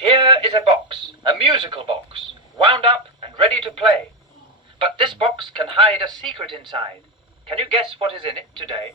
Here is a box, a musical box, wound up and ready to play. But this box can hide a secret inside. Can you guess what is in it today?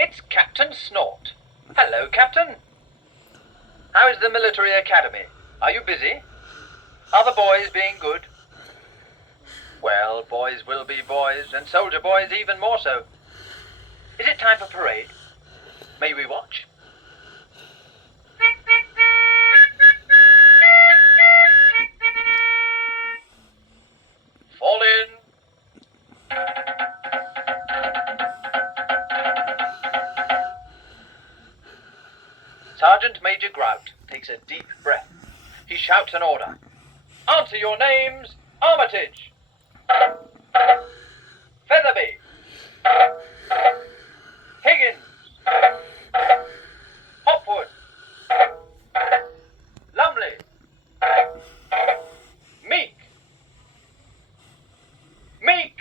It's Captain Snort. Hello, Captain. How is the military academy? Are you busy? Are the boys being good? Well, boys will be boys, and soldier boys even more so. Is it time for parade? May we watch? Fall in. Sergeant Major Grout takes a deep breath. He shouts an order. Answer your names. Armitage. Featherby. Higgins. Hopwood. Lumley. Meek. Meek.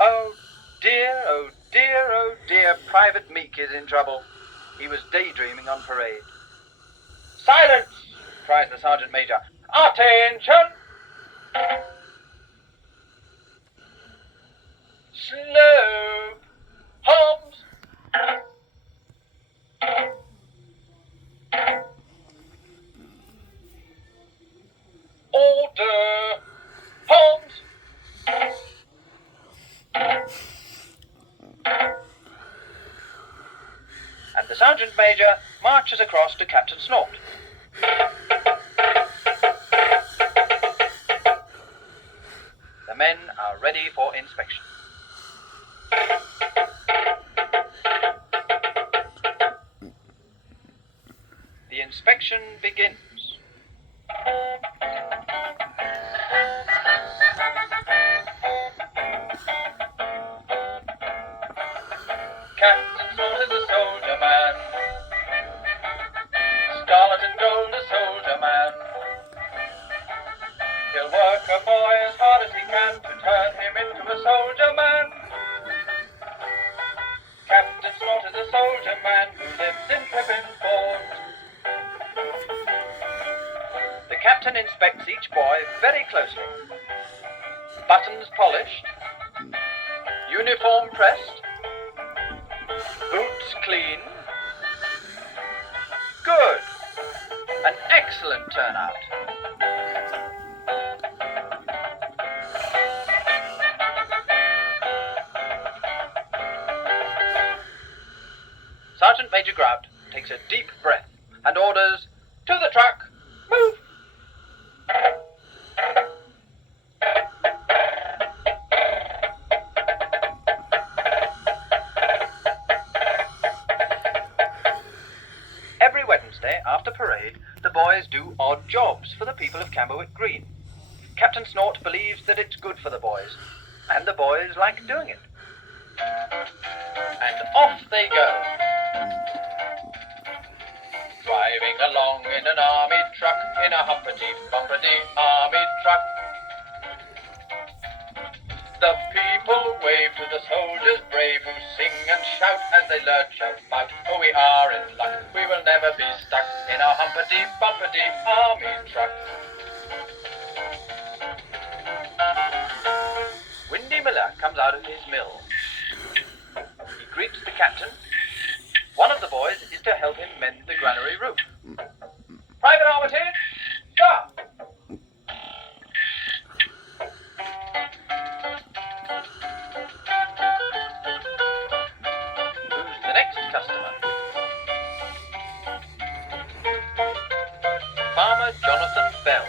Oh dear, oh dear, oh dear, Private Meek is in trouble. He was daydreaming on parade. Silence! Cries the Sergeant Major. Attention! Slope! Arms! Order! Arms! And the Sergeant Major marches across to Captain Snort. The men are ready for inspection. The inspection begins. Captain Snort is a soldier man. Scarlet and gold, a soldier man. He'll work a boy as hard as he can to turn him into a soldier man. Captain Snort is a soldier man who lives in Pippin's Fort. The captain inspects each boy very closely. Buttons polished. Uniform pressed. Boots clean. Good. An excellent turnout. Sergeant Major Grout takes a deep breath and orders, to the truck, move! Every Wednesday after parade, the boys do odd jobs for the people of Camberwick Green. Captain Snort believes that it's good for the boys, and the boys like doing it. And off they go. Driving along in an army truck, in a humpity-bumpity army truck. The people wave to the soldiers brave who sing and shout as they lurch about. Oh, we are in luck, we will never be stuck in a humpity-bumpity army truck. Windy Miller comes out of his mill. greets the captain. One of the boys is to help him mend the granary roof. Private Armitage, stop! Who's the next customer? Farmer Jonathan Bell.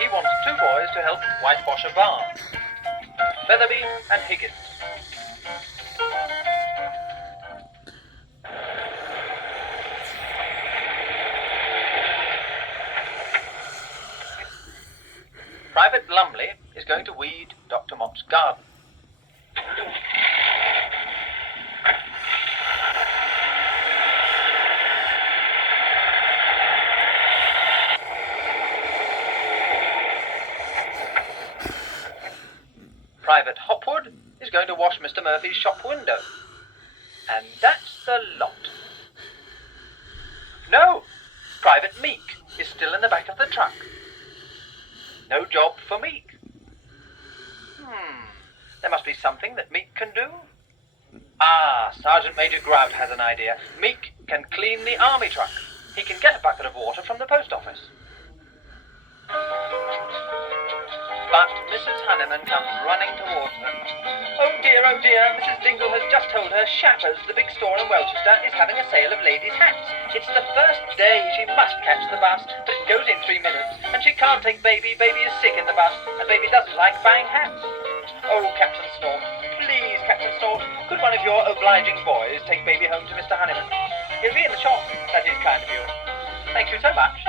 He wants 2 boys to help whitewash a barn. Featherby and Higgins. Private Lumley is going to weed Dr. Mop's garden. Private Hopwood is going to wash Mr. Murphy's shop window. And that's the lot. No! Private Meek is still in the back of the truck. No job for Meek. There must be something that Meek can do. Ah, Sergeant Major Grout has an idea. Meek can clean the army truck. He can get a bucket of water from the post office. But Mrs. Honeyman comes running towards them. Oh dear, Mrs. Dingle has just told her Shappers, the big store in Welchester, is having a sale of ladies' hats. It's the first day. She must catch the bus, but it goes in 3 minutes, and she can't take Baby. Baby is sick in the bus, and Baby doesn't like buying hats. Oh, Captain Snort, please, Captain Snort, could one of your obliging boys take Baby home to Mr. Honeyman? He'll be in the shop. That is kind of you. Thank you so much.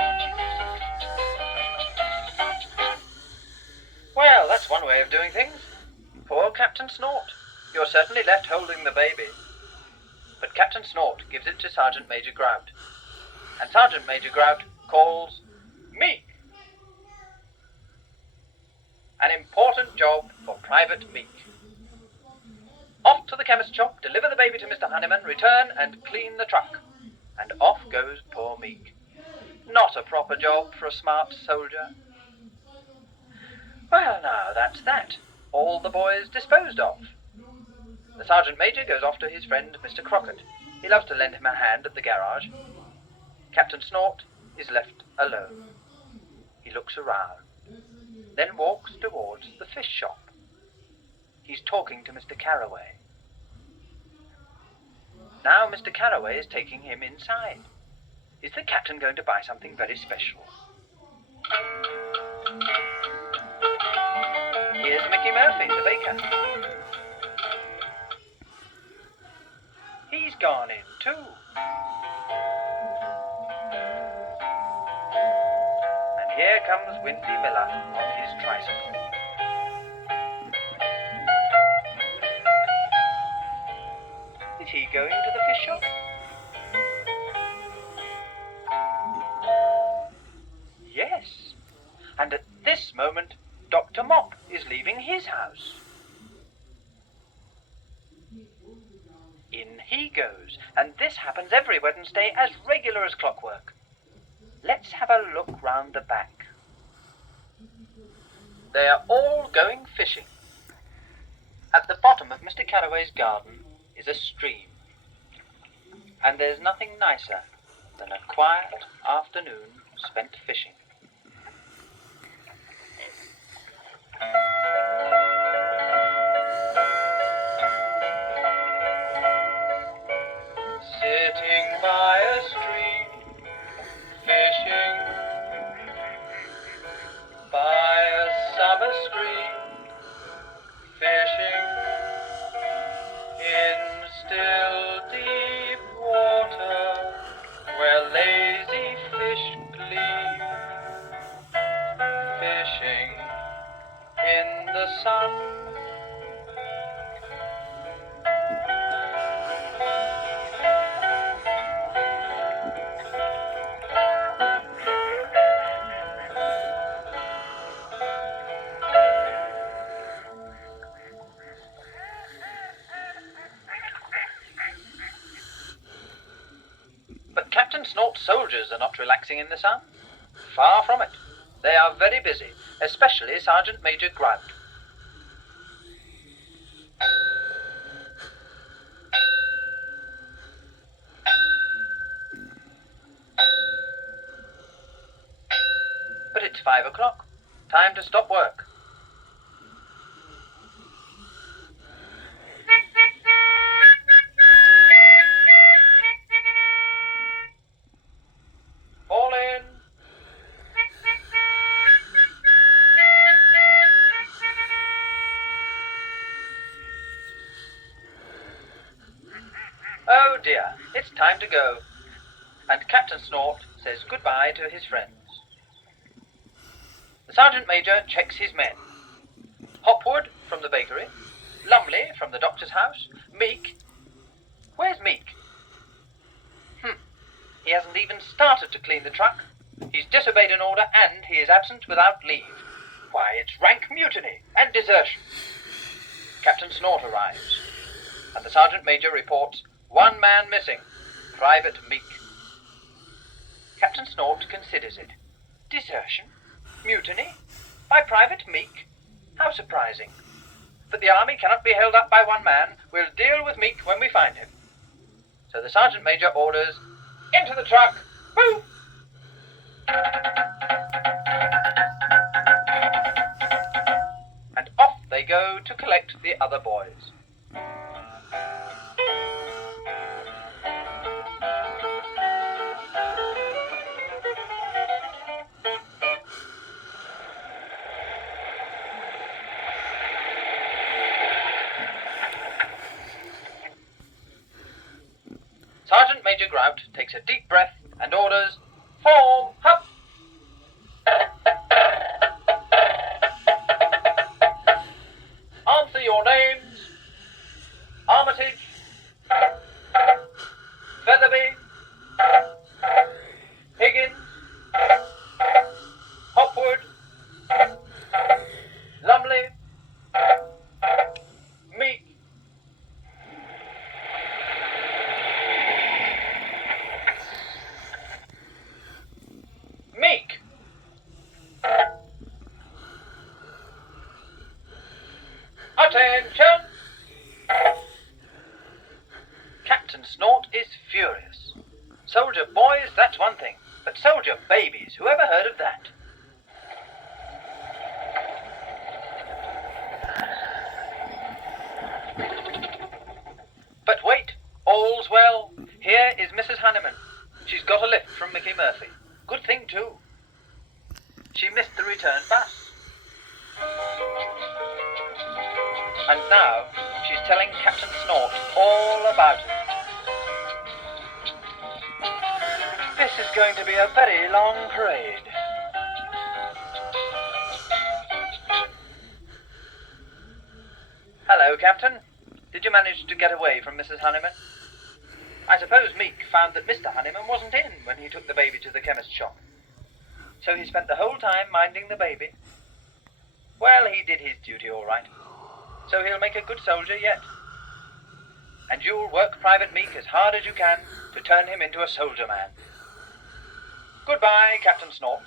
Well, that's one way of doing things. Poor Captain Snort. You're certainly left holding the baby. But Captain Snort gives it to Sergeant Major Grout. And Sergeant Major Grout calls Meek. An important job for Private Meek. Off to the chemist shop, deliver the baby to Mr. Honeyman, return and clean the truck. And off goes poor Meek. Not a proper job for a smart soldier. Well, now, that's that. All the boys disposed of. The Sergeant Major goes off to his friend, Mr. Crockett. He loves to lend him a hand at the garage. Captain Snort is left alone. He looks around, then walks towards the fish shop. He's talking to Mr. Carraway. Now Mr. Carraway is taking him inside. Is the captain going to buy something very special? Here's Mickey Murphy, the baker. He's gone in too. And here comes Windy Miller on his tricycle. Is he going to the fish shop? Yes. And at this moment, Dr. Mop is leaving his house. In he goes, and this happens every Wednesday as regular as clockwork. Let's have a look round the back. They are all going fishing. At the bottom of Mr. Carraway's garden is a stream. And there's nothing nicer than a quiet afternoon spent fishing. Sitting by a stream, fishing by a summer stream, fishing in still deep water where lazy fish gleam, fishing in the sun. But Captain Snort's soldiers are not relaxing in the sun. Far from it. They are very busy, especially Sergeant Major Grout. It's 5 o'clock. Time to stop work. Fall in. Oh dear, it's time to go. And Captain Snort says goodbye to his friends. The Sergeant Major checks his men. Hopwood from the bakery, Lumley from the doctor's house, Meek. Where's Meek? He hasn't even started to clean the truck. He's disobeyed an order and he is absent without leave. Why, it's rank mutiny and desertion. Captain Snort arrives, and the Sergeant Major reports 1 man missing, Private Meek. Captain Snort considers it. Desertion? Mutiny? By Private Meek? How surprising. But the army cannot be held up by 1 man. We'll deal with Meek when we find him. So the Sergeant Major orders, into the truck, move! And off they go to collect the other boys. Sergeant Major Grout takes a deep breath and orders, form up! Answer your names. Armitage, Featherby, Higgins, Hopwood, Lumley, Meek. Meek! Attention! Captain Snort is furious. Soldier boys, that's one thing, but soldier babies, who ever heard of that? But wait, all's well. Here is Mrs. Hanneman. She's got a lift from Mickey Murphy. Good thing, too. She missed the return bus. And now she's telling Captain Snort all about it. This is going to be a very long parade. Hello, Captain. Did you manage to get away from Mrs. Hanneman? I suppose Meek found that Mr. Hanneman wasn't in when he took the baby to the chemist's shop. So he spent the whole time minding the baby. Well, he did his duty all right. So he'll make a good soldier yet. And you'll work Private Meek as hard as you can to turn him into a soldier man. Goodbye, Captain Snort.